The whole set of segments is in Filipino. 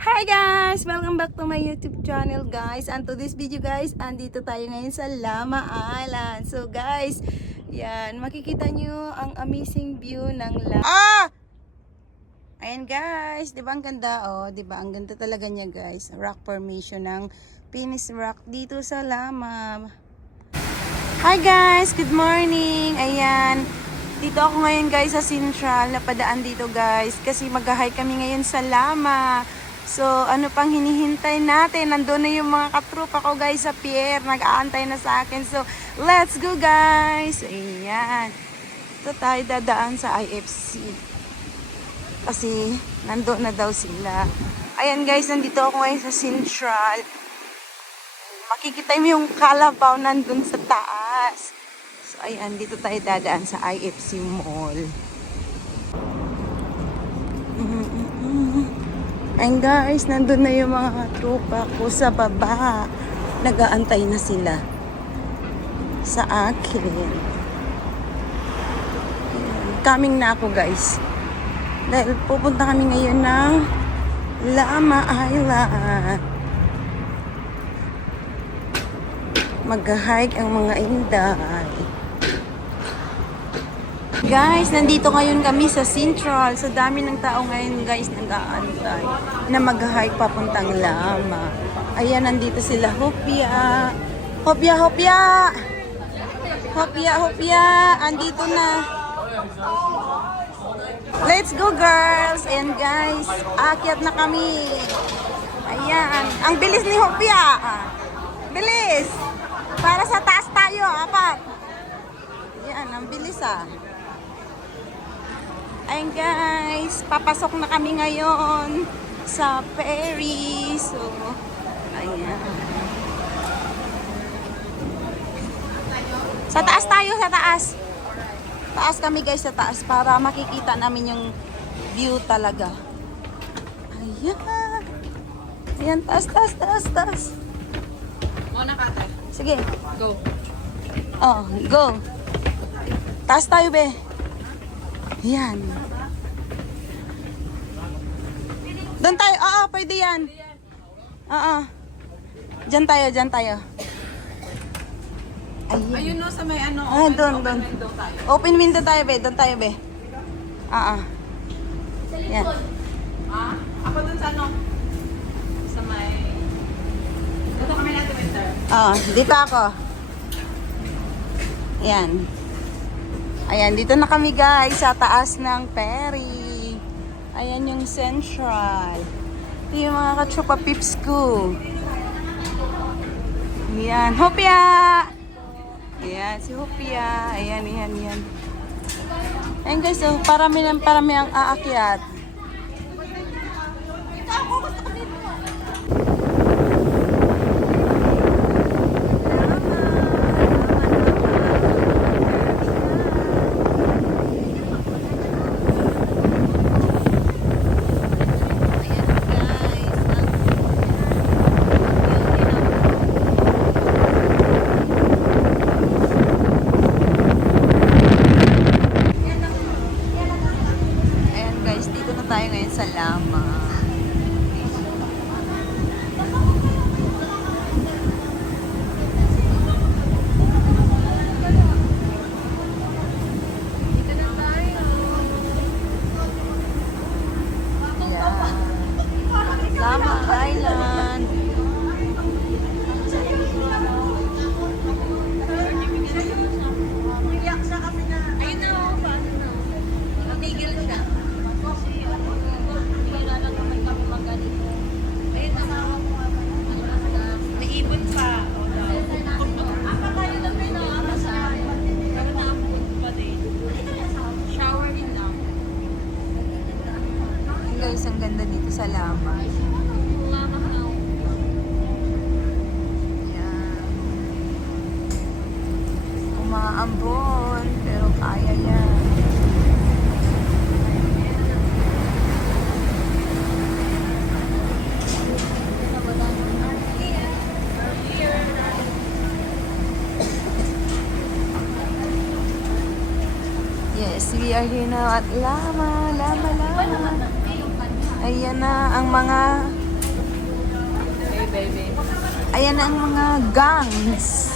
Hi guys! Welcome back to my YouTube channel guys. And to this video guys, andito tayo ngayon sa Lama Island. So guys, yan, makikita nyo ang amazing view ng Ayan guys, di ba ang ganda? Oh, di ba ang ganda talaga niya guys. Rock formation ng Pinis Rock dito sa Lama. Hi guys, good morning. Ayan, dito ako ngayon guys sa Central. Napadaan dito guys kasi mag-hike kami ngayon sa Lama. So, ano pang hinihintay natin? Nandun na yung mga katrupa ko guys sa pier. Nag-aantay na sa akin. So, let's go guys! Ayan. Ito tayo dadaan sa IFC. Kasi, nandun na daw sila. Ayan guys, nandito ako ngayon sa Central. Makikita mo yung kalabaw nandun sa taas. So, ayan. Dito tayo dadaan sa IFC Mall. And guys, nandun na yung mga tropa ko sa baba. Nag-aantay na sila sa akin. Coming na ako guys. Dahil pupunta kami ngayon ng Lama Island. Mag-hike ang mga inday. Guys, nandito ngayon kami sa Central. So, dami ng tao ngayon guys nag-aantay na mag-hike papuntang Lama. Ayan, nandito sila. Hopya! Hopya, Hopya! Hopya, Hopya! Andito na. Let's go girls! And guys, akyat na kami. Ayan. Ang bilis ni Hopya. Bilis! Para sa taas tayo, apat. Ayan, ang bilis ah. Ayan guys, papasok na kami ngayon sa ferry. So, ayan. Sa taas tayo, sa taas. Taas kami guys, sa taas para makikita namin yung view talaga. Ayan. Ayan, taas, taas, taas, taas. Muna kata. Sige. Go. Oh, go. Taas tayo be. Yan. Doon tayo. Oo, pwede yan. Oo. Diyan tayo, diyan tayo. Ayun. Ayun no, sa may ano. Doon, doon. Window tayo. Open window tayo be. Doon tayo be. Oo. Yan. Ah? Ako dun sa ano? Sa may... Dito kami natin, winter. Oo, dito ako. Yan. Ayan, dito na kami guys sa taas ng ferry. Ayan yung Central. Yung mga katropa pips ko. Ayan, Hopya! Ayan, si Hopya. Ayan, ayan, ayan. Ayan guys, so, parami ang aakyat. Tayo ngayon sa Lama. Dito na tayo. Ayan. Lama Island. Ayun na, paano na? Matigil siya. Naibon pa. Shower din lang. Guys, ang ganda dito sa Lama. Ayan. Umaambon, pero kaya yan. Yes, we are here now at Lama. Ayan na ang mga Ayan ang mga gangs.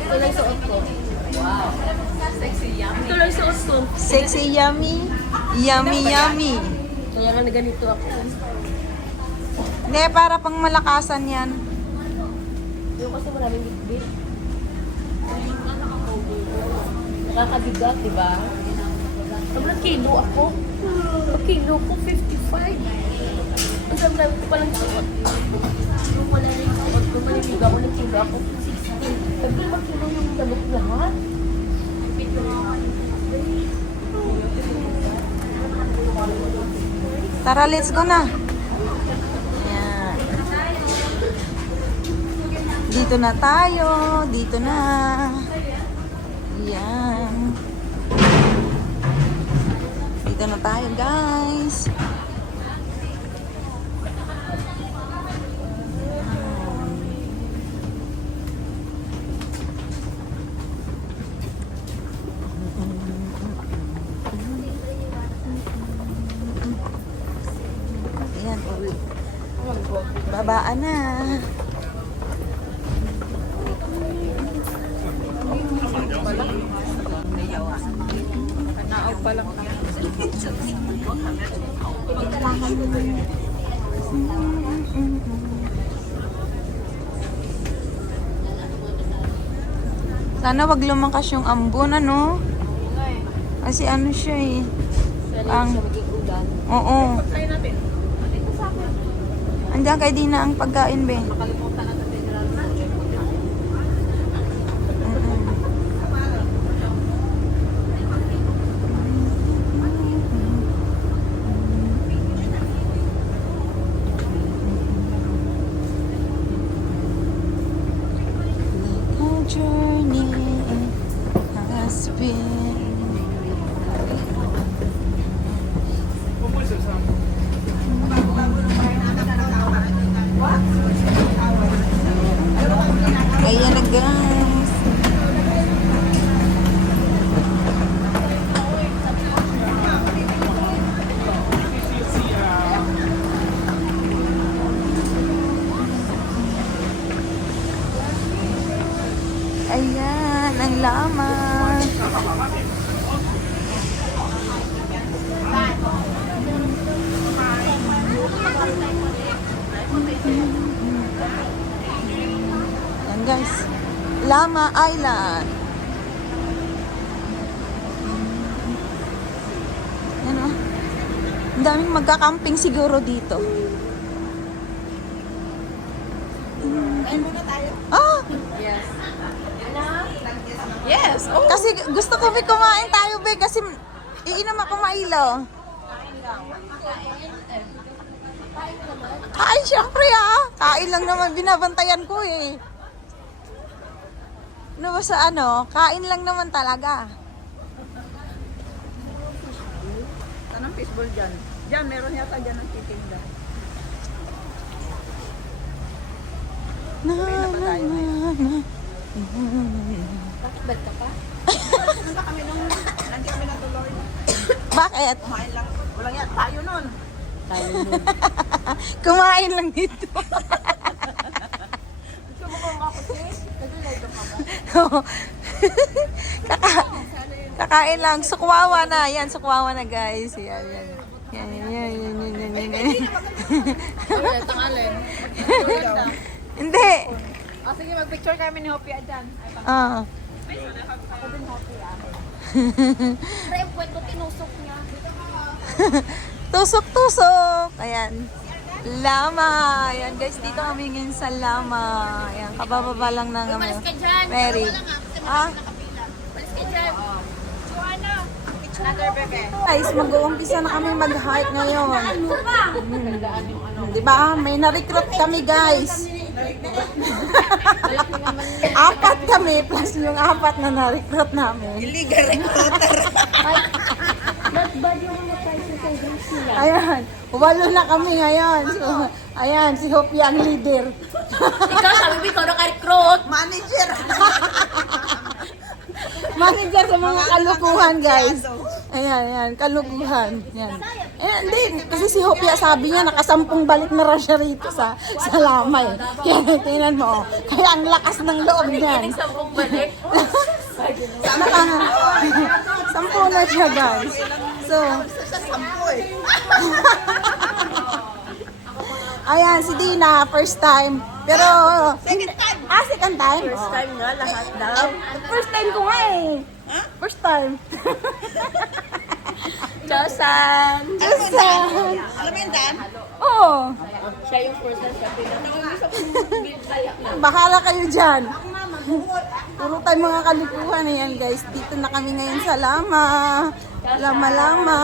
Ito lang suot ko. Wow. Sexy yummy. Ito lang suot ko. Sexy, yummy. Yummy, yummy. Kaya nga na ganito ako. Hindi, para pang malakasan yan. Yung kasi maraming bitbit. Nakakabigat, di ba? Sobrang kilo ako. Ang kilo ko, 55. Ang sabi ko palang suot. Yung wala na yung suot ko, maliliga ko ng kilo ako, 60. Sabi ko, kilo yung damit lahat. Tara, let's go na. Ayan. Dito na tayo. Dito na. Ayan. Dito na tayo, guys. Ayan, uwi. Babaan na. Naaw pa lang. Sana wag lumakas yung ambon, ano? Kasi ano siya eh. Ang, oo. Tayo natin. Ito sa akin. Andiyan kay Dina ang pagkain, be. Makalimutan natin din nila. Our journey has been. Ayan na, guys. Ayan, ang lamang. Ayan, guys. Lama Island. Ayan, oh. Ang daming magkakamping siguro dito. Kain muna tayo. Ah! Yes. Yes. Oh. Kasi gusto ko be kumain tayo be kasi iinom ako mailo. Kain syempre ah. Kain lang naman binabantayan ko eh. Ano ba sa ano? Kain lang naman talaga. Anong fishball dyan? Dyan, meron yata dyan ang titinda. Na, na, na, na. Bakit bad ka pa? Nanda kami nung nandiyan kami natuloy. Bakit? Kumain lang. Walang yan. Tayo nun. Tayo nun. Kumain lang dito. Gusto mo kong kakutin? Nagulay ka pa ba? Kakain lang. Sukwawa na. Yan, sukwawa na guys. Yan, yan. Yan, yan, yan, yan, yan, yan, yan. Uy, tangalin. Hindi. Ah, sige, mag-picture kami ni Hopi dyan. Ah. Ako din Hopi Pre, yung kwento tinusok niya. Tusok-tusok. Ayan. Lama. Ayan guys, dito kami ngayon sa Lama. Ayan, kabababa lang ng Palis ka dyan. Mary. Ah? Palis ka dyan. Joanna. Another bebe. Guys, mag-uumpisa na kami mag-hike ngayon. Di ba? May na-recruit kami guys. Apat kami plus yung apat na na-recruit namin. Illegal recruiter. Ayan, walo na kami ngayon. So, ayan, si Hopi ang leader. Ikaw, sabi mo, ikaw naka-recruit. Manager. Manager sa mga kalukuhan guys. Ayan, ayan, kalukuhan. Yan. Eh, hindi, kasi si Hopia sabi niya, nakasampung balik na raw siya rito sa lamay. Kaya tingnan mo, kaya ang lakas ng loob niyan. Sampung balik. Sampu na siya, guys. So, ayan, si Dina, first time. Pero, second time. Second time? First time nga, lahat daw. First time ko nga eh. First time. Josan! Josan! Alam mo yung Dan? Oo. Siya yung first time sa Pinas. Bahala kayo dyan. Puro tayo mga kalikuhan. Ayan guys, dito na kami ngayon sa Lama. Lama-lama.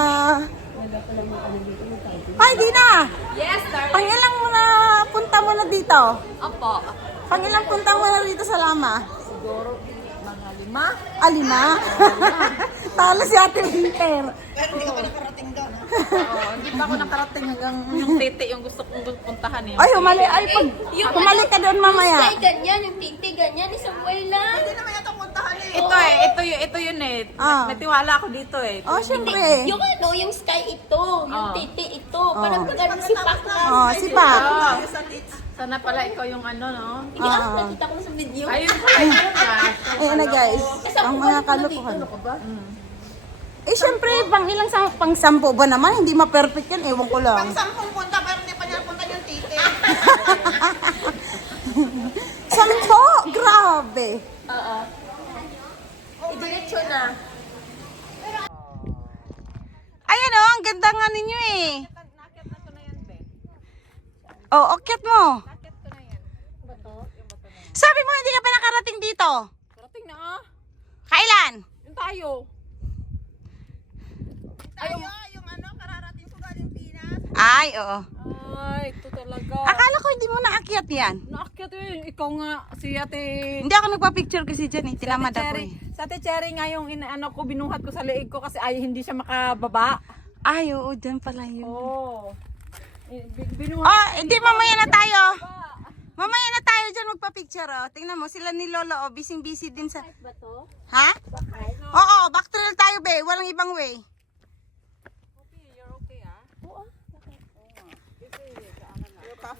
Ay, Dina! Yes, darling. Pangilang mo na punta mo na dito? Opo. Pangilang punta mo na dito sa Lama? Siguro, mga 5. Alima? Talo si Ate Winter. Pero hindi ka pa nakarating doon. Hindi pa ako nakarating hanggang yung tete yung gusto kong puntahan eh. Ay, humali. Ay, pag humali ka doon mamaya. Yung ganyan, yung titi ganyan, isang buhay lang. Hindi naman yata puntahan eh. Ito yun eh. Ah. May tiwala ako dito eh. Oh, syempre. Yung ano, yung sky ito, yung titi ito. Parang Oh. ganun si Pac na. Oh, si Pak. Sana pala ikaw yung ano, no? Hindi nakita ko na sa video. Ayun pala yun ah. Ayan na guys, ang mga kalukuhan. Eh, syempre, pang 10 ba naman? Hindi ma-perfect yan, ewan ko lang. Pang 10 punta pero hindi pa niya punta yung titi. 10? Grabe. Oo. Idiretso na. Ayan o, ang ganda nga ninyo eh. Oh, okyat mo. Sabi mo hindi ka pa nakarating dito. Karating na ah. Kailan? Yung tayo. Tayo, yung ano, kararating ko galing Pinas. Ay, oo. Ay, ito talaga. Akala ko hindi mo naakyat yan. Naakyat yun. Ikaw nga, si ate... Hindi ako nagpa-picture kasi dyan eh. Tinamad ako eh. Sa ate Cherry nga yung ano ko, binuhat ko sa leeg ko kasi ay hindi siya makababa. Ay, oo, dyan pala yun. Oo. Binuhat. Oh, hindi mamaya na tayo. Mamaya na tayo dyan magpa-picture oh. Tingnan mo, sila ni Lolo oh, busy-busy din sa... Ba to? Ha? Oo, back trail tayo be. Walang ibang way. You're okay ah.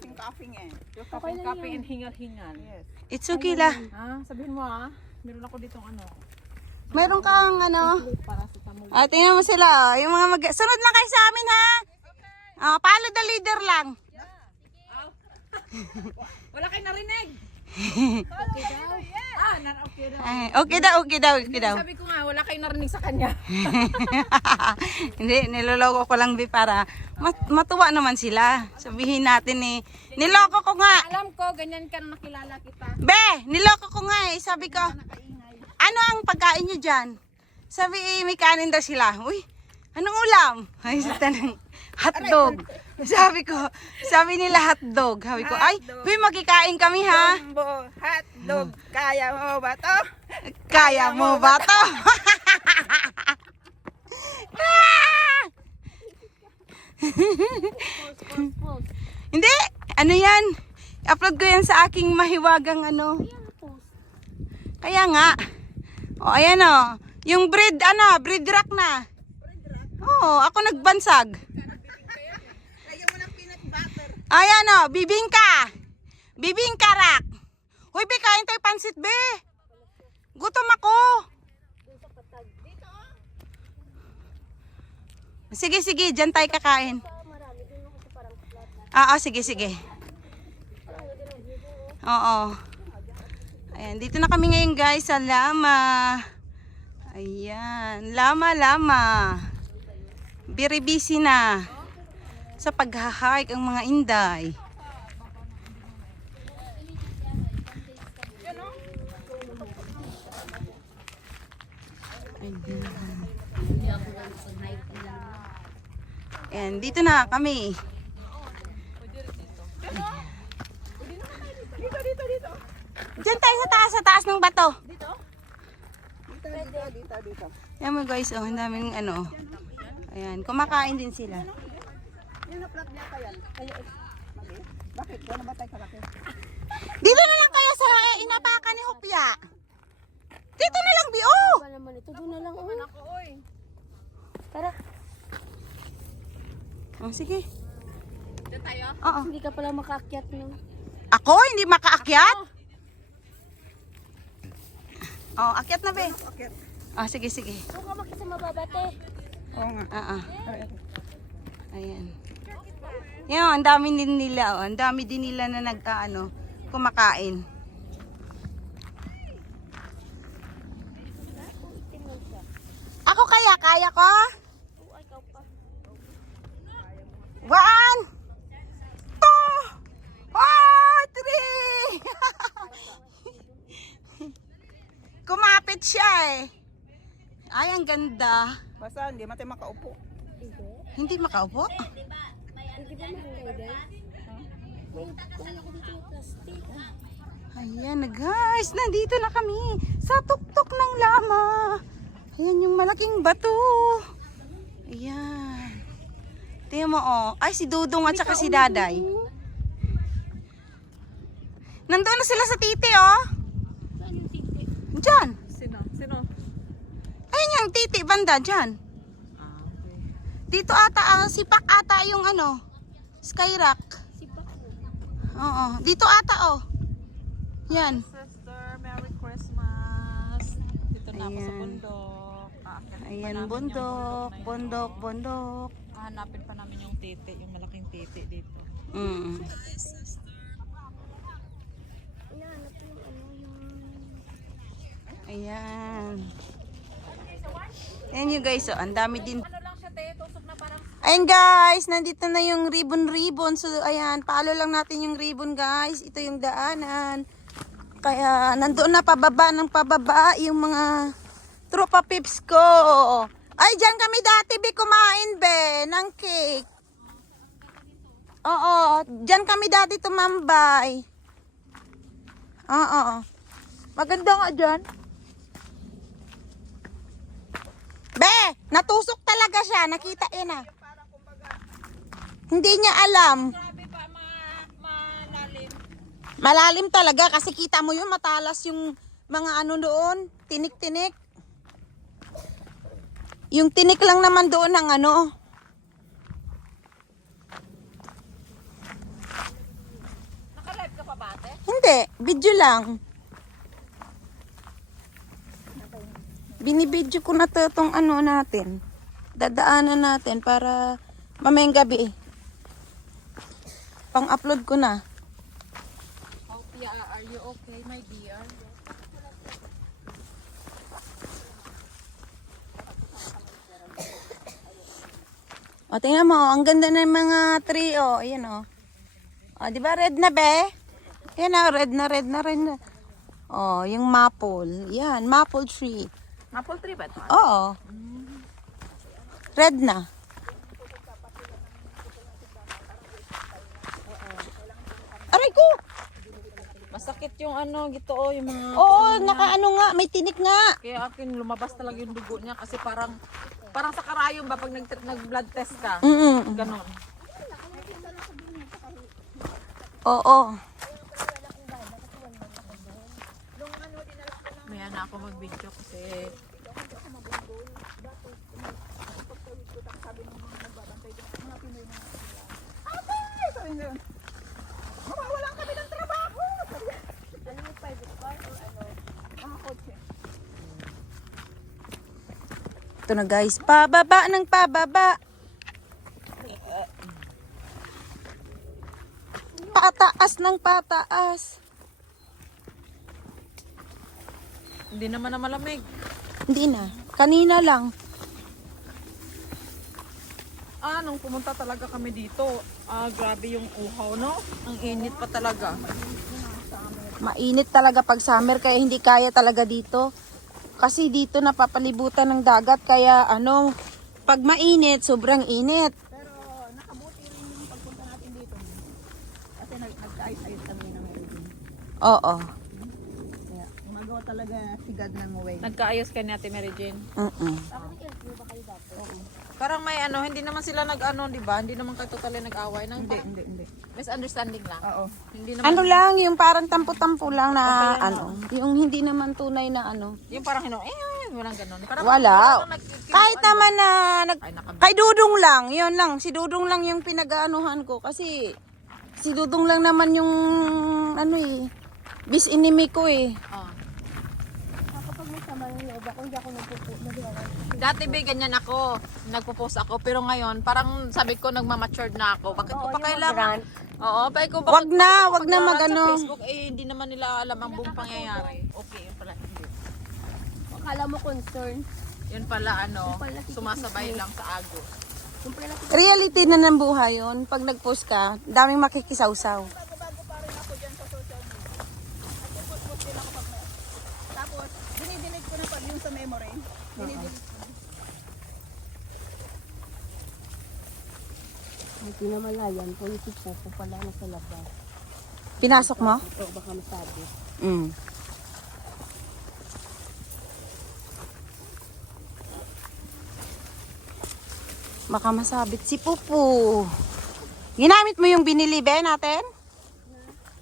Yung coughing eh. You're kaping and hingal-hingal. Yes. It's okay la. Ah, sabihin mo ah. Meron ako ditong ano. Mayroon kang ano. Paracetamol. Ah, tingnan mo sila oh. Yung mga sunod lang kayo sa amin ha. Ah, follow the leader lang. Wala kayo narinig. Okay daw. Ay, okay daw, okay daw, okay daw. Sabi ko nga, wala kayo narinig sa kanya. Hindi, niloloko ko lang be para matuwa naman sila. Sabihin natin eh. Niloko ko nga. Alam ko, ganyan ka na nakilala kita. Be, niloko ko nga eh. Sabi ko, ano ang pagkain nyo dyan? Sabi eh, may kanin daw sila. Uy, anong ulam? Ay, sa tanong, hotdog. Sabi nila hotdog. Sabi ko, ay, uy, magkikain kami ha. Jumbo, hotdog, kaya mo ba to? Kaya mo ba to? Hindi, ano yan? Upload ko yan sa aking mahiwagang ano. Kaya nga. O, ayan o. Yung bread rack na. Oo, ako nagbansag. Lagyan mo ng peanut butter. Ayan o, bibingka. Bibingka rack. Hoy, be, kain tayo pansit, be. Gutom ako. Sige, sige, dyan tayo kakain. Sige, sige. Oo. Ayan, dito na kami ngayon guys sa Lama. Ayan, Lama. Very busy na sa pag-hike ang mga Inday. Ayan, dito na kami. Dito. Diyan tayo sa taas ng bato. Dito. Ayan mo guys, oh, ang daming ano. Ayan, kumakain din sila. Yung na-plug niya kaya. Bakit? Wala ba tayo kalaki? Dito na lang kayo sa inapakan ni Hopya. Dito na lang, Bio. Ba naman ito, doon na lang. Oh. Ako, oy. Tara. Oh, sige. Diyan tayo? Oo. Hindi ka pala makaakyat ng... Ako? Hindi makaakyat? Oh, akyat na, be. Akit. Ah, sige, sige. Huwag ka magkasa mababate. Oo nga. Ayan. Yan, ang dami din nila, oh. Ang dami din nila na kumakain. Ako kaya ko? Oo, ikaw pa. 1, 2, 3. Kumapit siya eh. Ay, ang ganda. Basta hindi mati makaupo. Hindi makaupo? Hindi ba mahangay din? May wala ko dito ng plastic. Ayan na guys, nandito na kami sa tuktok ng lama. Ayan yung malaking bato. Ayan. Tingnan mo oh. Ay, si Dudong at saka si Daday. Nandun na sila sa titi oh. Saan yung titi? Diyan. Sino? Sino? Ayun yung titi banda dyan. Ah, okay. Dito ata, sipak ata yung skyrock. Sipak mo. Oo. Dito ata oh. Yan. Sister, Merry Christmas. Dito na ako sa Ayan. bundok. Aakyat pa Ayan, namin yung bundok, na yun. bundok, bundok. Hahanapin pa namin yung titi, yung malaking titi dito. Mm. Inaanap ko yung Ayan. Ayan you guys, oh, ang dami din. Ano lang siya, te? Tusok na parang... Ayan guys, nandito na yung ribbon. So ayan, paalo lang natin yung ribbon guys. Ito yung daanan. Kaya nandoon na pababa yung mga tropa pips ko. Ay, dyan kami dati be kumain be ng cake. Oo, dyan kami dati tumambay. Oo. Maganda nga dyan. Be, natusok talaga siya. Nakita yun ah. Hindi niya alam. Grabe pa, malalim. Malalim talaga kasi kita mo yun, matalas yung mga doon, tinik-tinik. Yung tinik lang naman doon ng Naka-live ka pa ba, ate? Hindi, video lang. Binibidyo ko na to itong natin. Dadaanan natin para mamayang gabi. Pang-upload ko na. Oh, yeah, are you okay, my dear? O, tingnan mo, ang ganda ng mga tree, oh. Ayan, oh. O, di ba red na, be? Ayan, oh, red na. Oh, yung maple. Yan, maple tree. Maple tree ba ito? Oo. Red na. Aray ko! Masakit yung gito, yung mga... Oo, nga, may tinik nga. Kaya akin lumabas talaga yung dugo niya kasi parang sa karayom ba pag nag-blood test ka? Mm. Ganon. Oo. Maya na ako mag-video kasi Mawawalan kami ng trabaho. Ano yung private car or ano? Mga kotse. Ito na guys, pababa ng pababa. Pataas ng pataas. hindi naman na malamig. Hindi na, kanina lang. Nung pumunta talaga kami dito, grabe yung uhaw, no? Ang init pa talaga. Mainit talaga pag summer kaya hindi kaya talaga dito. Kasi dito napapalibutan ng dagat kaya pag mainit, sobrang init. Pero nakabuti rin yung pagpunta natin dito. Kasi nag-ayos-ayos kami ng wedding. Oo. Kaya gumagawa talaga si God ng way. Nagkaayos ka ni Ate Mary Jane. Mm-mm. Bakit nag-LQ ba kayo dati? Oo. Parang may ano, hindi naman sila nag-ano, di ba? Hindi naman kayo totally nag-away. Hindi. Misunderstanding lang. Oo. Hindi naman. Ano lang, yung parang tampo-tampo lang na ano. Yung hindi naman tunay na ano. Yung parang walang ganun. Parang Wala. Kahit naman na Ay, kay Dudong lang, yun lang. Si Dudong lang yung pinag-aanuhan ko kasi si Dudong lang naman yung ano eh, bis enemy ko eh. Kapag may sama ng loob ako, hindi ako nagpupuno. Dati ba ganyan ako, nagpo-post ako, pero ngayon parang sabi ko nagma-matured na ako. Bakit ko pa kailangan? Oo, pa ko Wag na magano. Sa Facebook hindi naman nila alam ang buong pangyayari. Okay, yun pala hindi. Akala mo concern. Yun pala sumasabay lang sa agos. Yung pala Reality na ng buhay yun. Pag nag-post ka, daming makikisawsaw. Bago-bago pa rin ako dyan sa social media. Nagpo-post din ako pag may. Tapos, dinidelete ko na pag yung sa memory. Dinidelete ko na. hindi na malayan. Kung yung sipo ko pala nasa labas. Pinasok mo? O baka masabi. Mm. Baka masabit si Pupu. Ginamit mo yung binili be natin?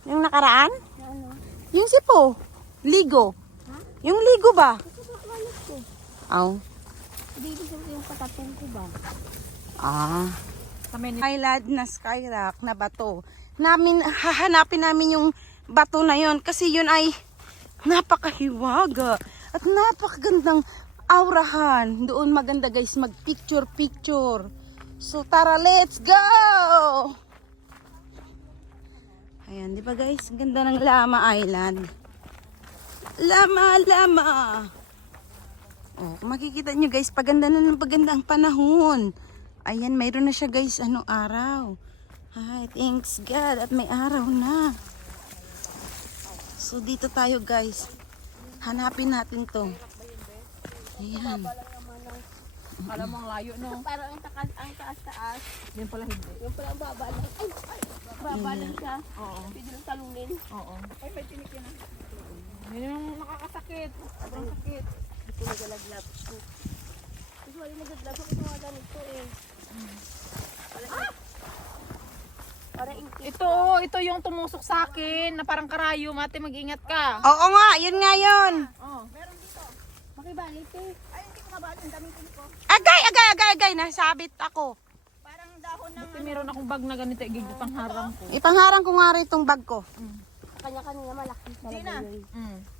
Yung nakaraan? Ano? Yung sipo. Ligo. Yung ligo ba? Kapakalat ko. Aw. Hindi ibig sabihin yung patapon ko ba? Ah. Kami Skylad na skyrock na bato. Hahanapin namin yung bato na yon kasi yun ay napakahiwaga at napakagandang aurahan. Doon maganda guys mag picture. So tara, let's go! Ayan, di ba guys? Ganda ng Lama Island. Lama. Oh, kung makikita nyo guys, paganda na ng paganda ang panahon. Ayan, mayroon na siya guys, araw. Ay, thanks God, at may araw na. So, dito tayo guys. Hanapin natin to. Ayan. alam mo ang layo no. Parang ang taas-taas. Yan pala hindi. Yung pala ang baba lang. Ay! Baba lang siya. Oo. Pwede lang talunin. Oo. Ay, may tinik yun. Yun yung nakakasakit. Sobrang sakit. Hindi ko nagalaglab. Kasi wala naglaglab. Ako mga ganito eh. Para ingkit. Ito yung tumusok sa akin na parang karayo. Mate, mag-ingat ka. Oo nga, yun nga yun. Oh. Meron dito. Makibalik eh. Ay, hindi ko nabali. Ang daming tinik ko. Agay, nasabit ako. Parang dahon ng Kasi meron akong bag na ganito. Igigit ang harang ko. Ipangharang ko nga rin itong bag ko. Kanya-kanya malaki talaga yun.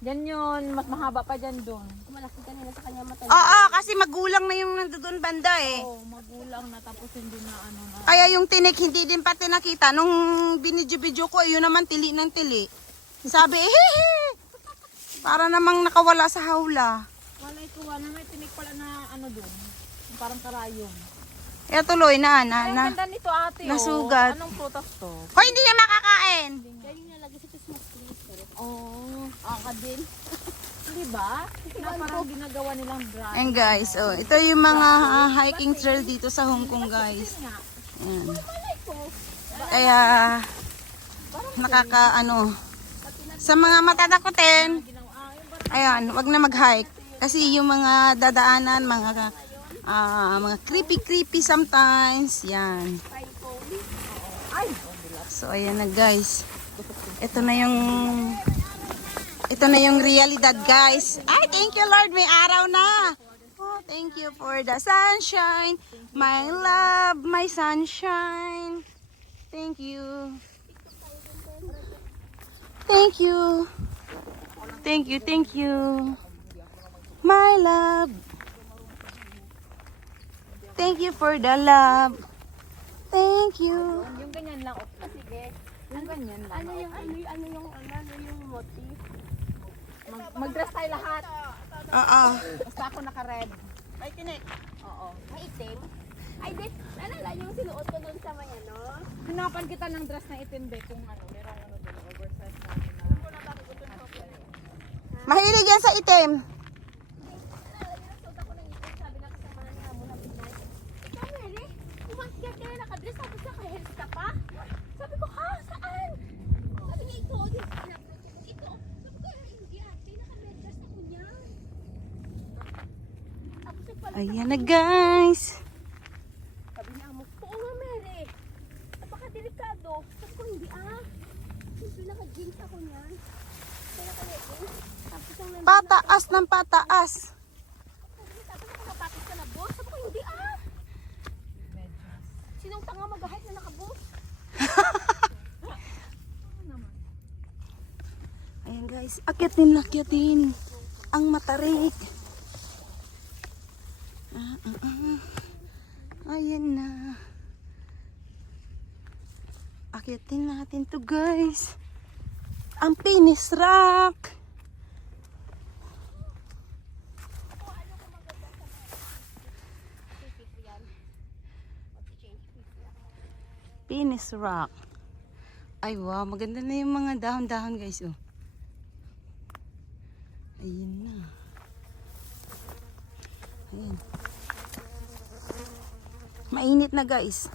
Yan yun. Mas mahaba pa dyan doon. Malaki kanina sa kanya mata. Oo, kasi magulang na yung nandoon banda eh. Oo, magulang na tapos hindi na ano na. Kaya yung tinik hindi din pati nakita. Nung binidyo-bidyo ko, yun naman tili ng tili. Sabi, hehe. Para namang nakawala sa hawla. Walay ko, may tinik pala na ano doon. Yung parang karayong. Kaya tuloy na. Ang ganda nito ate. Nasugat. Anong prutas to? Hoy, hindi niya makakain. Kaya yung nalagay sa Christmas tree. Oo, aka din. Di ba? Na parang ginagawa nilang brand. And guys, ito yung mga hiking trail dito sa Hong Kong guys. Ayan. Kaya, sa mga matatakotin, ayan, wag na mag-hike. Kasi yung mga dadaanan, mga creepy sometimes. Yan. So, ayan na guys. Ito na yung realidad guys. Ay, thank you Lord, may araw na. Oh, thank you for the sunshine. My love, my sunshine. Thank you. Thank you. Thank you. My love. Thank you for the love. Thank you. Yung ganyan lang. Sige. Yung ganyan lang. Ano yung motif? Mag-dress tayo lahat. Oo. Basta ako naka-red. may tinik. Oo. May itim? Ay, alala yung sinuot ko doon sa may ano? Hinapan kita ng dress na itim be kung ano. Meron ano doon. Oversize na. Mahilig yan sa itim. Sabi na kasama niya mo na pinay. Ikaw, Mary, umakyat ka na nakadress tapos naka-heels ka pa? Sabi ko, ha? Saan? Sabi niya, ito. Ito. Sabi ko, hindi ate, naka-dress ako niya. Tapos nagpala. Ayan na guys. delikado. Sabi ko, hindi Siyempre naka-jeans ako niyan. Kaya naka-leggings. Tapos ang nandun Pataas ng pataas. Sabi ko, nakapatid ka na, boss. Sabi ko, hindi Sinong tanga mag-hike na naka-boss? Ayan guys, akyatin. Ang matarik. Ayan na. Akyatin natin to guys. Ang Pinis Rock. Pinis Rock. Ay wow, maganda na yung mga dahon-dahon guys. Oh. Ayun na. Ayan. Mainit na guys.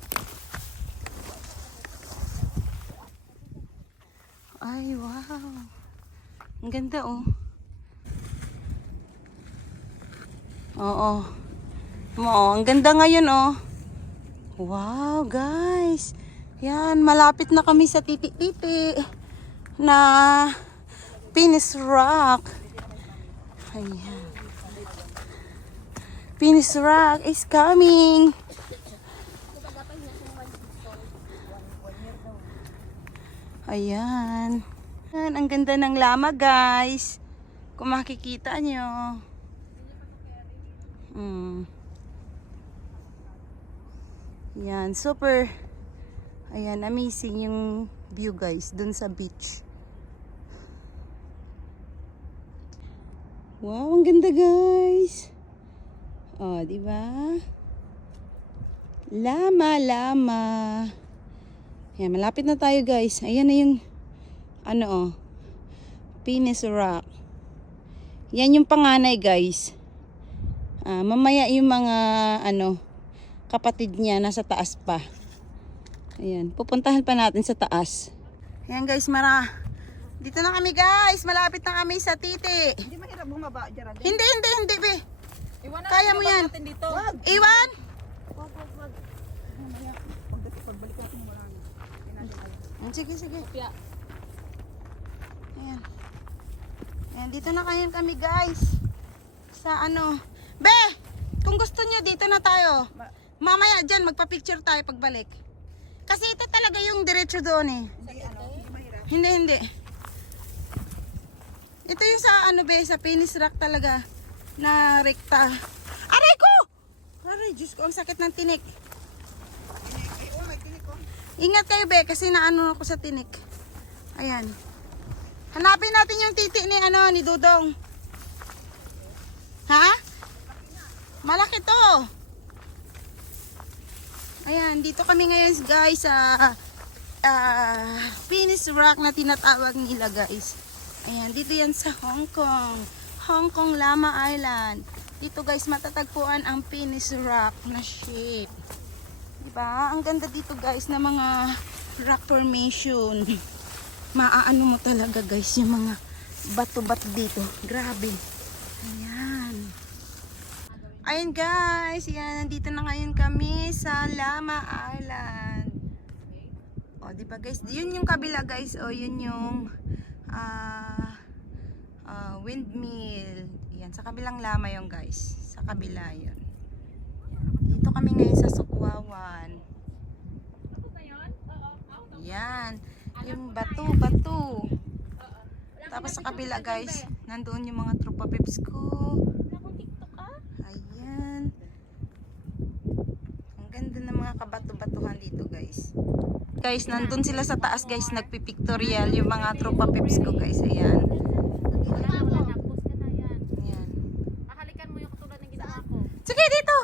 Ay wow. Ang ganda oh. Oo. Ang ganda ngayon oh. Wow guys. Yan, malapit na kami sa titi-titi na Pinis Rock. Ayan. Pinis Rock is coming. Ayan. Ayan, ang ganda ng lama guys. Kung makikita nyo. Yan, super. Ayan, amazing yung view guys, dun sa beach. Wow, ang ganda guys. Oh, di ba? Lama. Ayan, malapit na tayo guys. Ayan na yung Pinis Rock. Yan yung panganay guys. Mamaya yung mga kapatid niya nasa taas pa. Ayan, pupuntahan pa natin sa taas. Ayan guys, dito na kami guys. Malapit na kami sa titi. Hindi mahirap bumaba, Geraldine. Hindi, be. Iwan Kaya mo yan. dito. Wag. Iwan? Wag. Mamaya, pagbalik natin wala na. Sige. Ayan, dito na kayo kami guys. Sa Be, kung gusto nyo, dito na tayo. Mamaya dyan, magpa-picture tayo pagbalik. Kasi ito talaga yung diretso doon eh. Hindi mahirap. Hindi. Ito yung sa be, sa Pinis Rock talaga na rekta. Aray ko! Aray, Diyos ko, ang sakit ng tinik. May tinik ko. Ingat kayo be, kasi naano ako sa tinik. Ayan. Hanapin natin yung titi ni Dudong. Ha? Malaki to. Ayan, dito kami ngayon guys sa Pinis Rock na tinatawag nila guys. Ayan, dito yan sa Hong Kong Lama Island. Dito guys matatagpuan ang Pinis Rock na shape. Diba? Ang ganda dito guys na mga rock formation. Maaano mo talaga guys yung mga bato-bato dito. Grabe. Ayan guys, yan, nandito na ngayon kami sa Lama Island. O, di ba guys? Yun yung kabila guys. O, yun yung windmill. Yan, sa kabilang Lama yung guys. Sa kabila yun. Dito kami ngayon sa Sukwawan. Yan, yung bato. Tapos sa kabila guys, nandoon yung mga tropa peeps ko. Ayan. Ang ganda ng mga kabato-batuhan dito guys. Guys, nandun sila sa taas guys, nagpipictorial yung mga tropa peeps ko guys. Ayan. Ayan. Mahalikan mo yung katulad ng ginawa ko. Sige dito.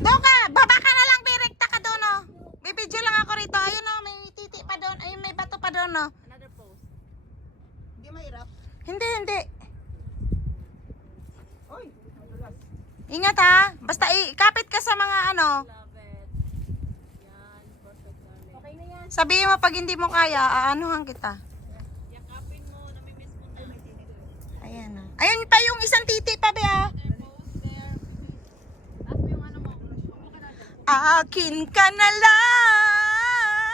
Doon ka, baba ka na lang, direkta ka doon oh. May video lang ako rito. Ayun oh, may titi pa doon. Ayun, may bato pa doon oh. Another pose. Hindi mahirap. Hindi. Oy, Ingat ha. Basta ikapit ka sa mga Love it. Yan, perfect darling. Okay na yan. sabihin mo pag hindi mo kaya, aanuhan kita. Yakapin mo, namimiss mo na. Ayan oh. Ayun pa yung isang titi pa be ah. Tapos yung ano mo. Akin ka na lang.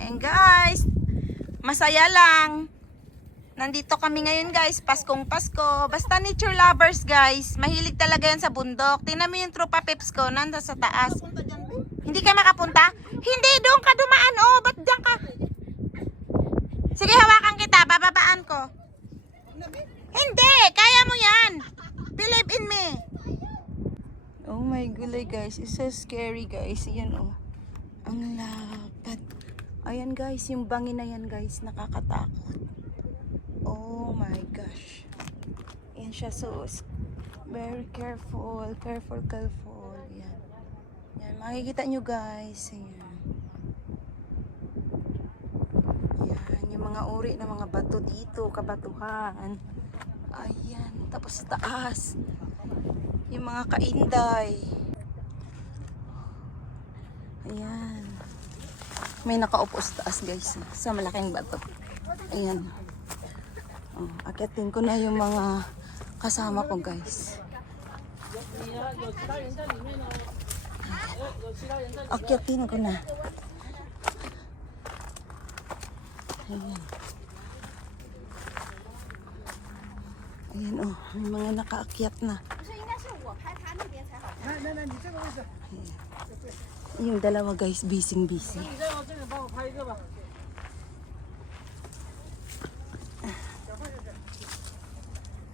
Ayan guys, masaya lang. Nandito kami ngayon guys, Paskong Pasko. Basta nature lovers guys, mahilig talaga yan sa bundok. Tingnan mo yung tropa peps ko, nandun sa taas. Hindi ka makapunta? Hindi, doon ka dumaan. Oh, ba't dyan ka? Sige, hawakan kita, bababaan ko. Hindi, kaya mo yan. Believe in me. Oh my gulay guys, it's so scary guys. Ayan oh, ang lapad. Ayan guys, yung bangin na yan guys, nakakatakot. Oh my gosh. Ayan siya, so very careful. Careful. Ayan. Ayan, makikita nyo guys. Ayan. Ayan, yung mga uri ng mga bato dito, kabatuhan. Ayan, tapos sa taas. Yung mga kainday. Ayan. May nakaupo sa taas guys, sa malaking bato. Ayan. Oh, akitin ko na yung mga kasama ko guys. Akitin ko na. Ayan. Ayan oh, may mga nakaakyat na. Yung dalawa guys, busy.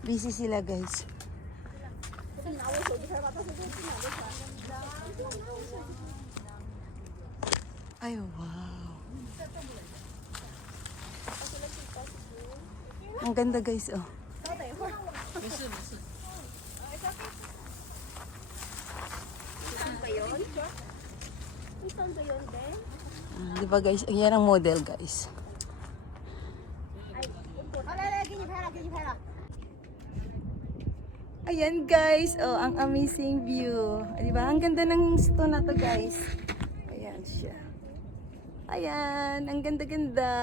Busy sila guys. Ay wow. Ang ganda guys oh. Di ba guys, yan ang model guys. Ayan guys, oh ang amazing view. Di ba? Ang ganda ng stone na to guys. Ayan siya. Ayan, ang ganda-ganda.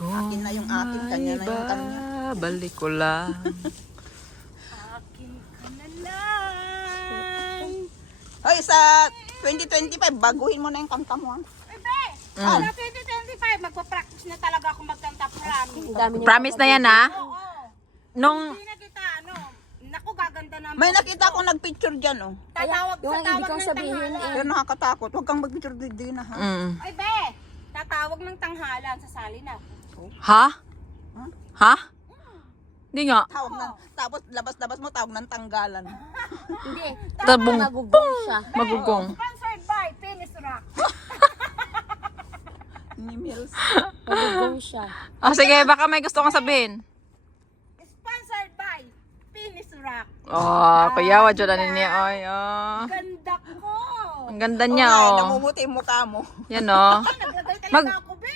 Akin na yung akin, kanya na yung kanya. Balik ko lang. Akin ka na lang. Hoy, sa 2025, baguhin mo na yung kanta mo. Ano 2025, magpa-practice na talaga ako magkanta, promise. Promise na yan ha? Oo. Nung Hindi na kita, naku, gaganda naman. May nakita akong nagpicture dyan, oh. Tatawag sa tawag ng tanghalan. Pero nakakatakot. Huwag kang magpicture din na, ha? Ay, be! Tatawag ng tanghalan, sasali na. Ha? Ha? Hindi nga. Tawag na. Tapos labas-labas mo, tawag ng tanggalan. Hindi. Tabong. Magugong siya. Magugong. Sponsored by Penis Rock. Ni Mills. Magugong siya. Oh, sige, baka may gusto kang sabihin. Sponsored by Penis Rock. Oh, kuya, wadyo na niya. Ay, oh. Ganda ko. Ang ganda niya, Ay, oh. namumuti yung mukha mo. Yan, oh. Naglagay talaga Mag- ako, be.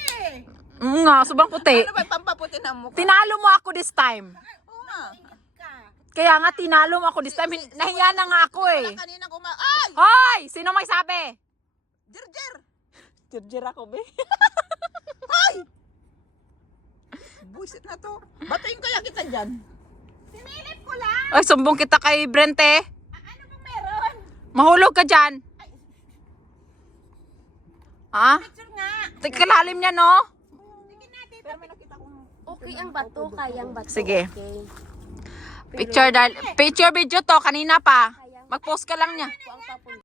Nga, sobrang puti. Ano ba yung pampaputi ng mukha? Tinalo mo ako this time. Ingat ka. Kaya nga, tinalo mo ako this time. Nahiya na nga ako eh. Kanina ay! Hoy! Sino may sabi? Jer! Jirjir ako, be. Buisit na to. Batuin kaya kita dyan. Sinilip ko lang. Ay, sumbong kita kay Brente. Ano bang meron? Mahulog ka dyan. Ha? Picture nga. Kalalim niya, no? Sige na, dito. Pero may nakita kong... Okay ang bato, kayang bato. Sige. Okay. Picture video to, kanina pa. Mag-post ka lang niya. Ako ang papunta.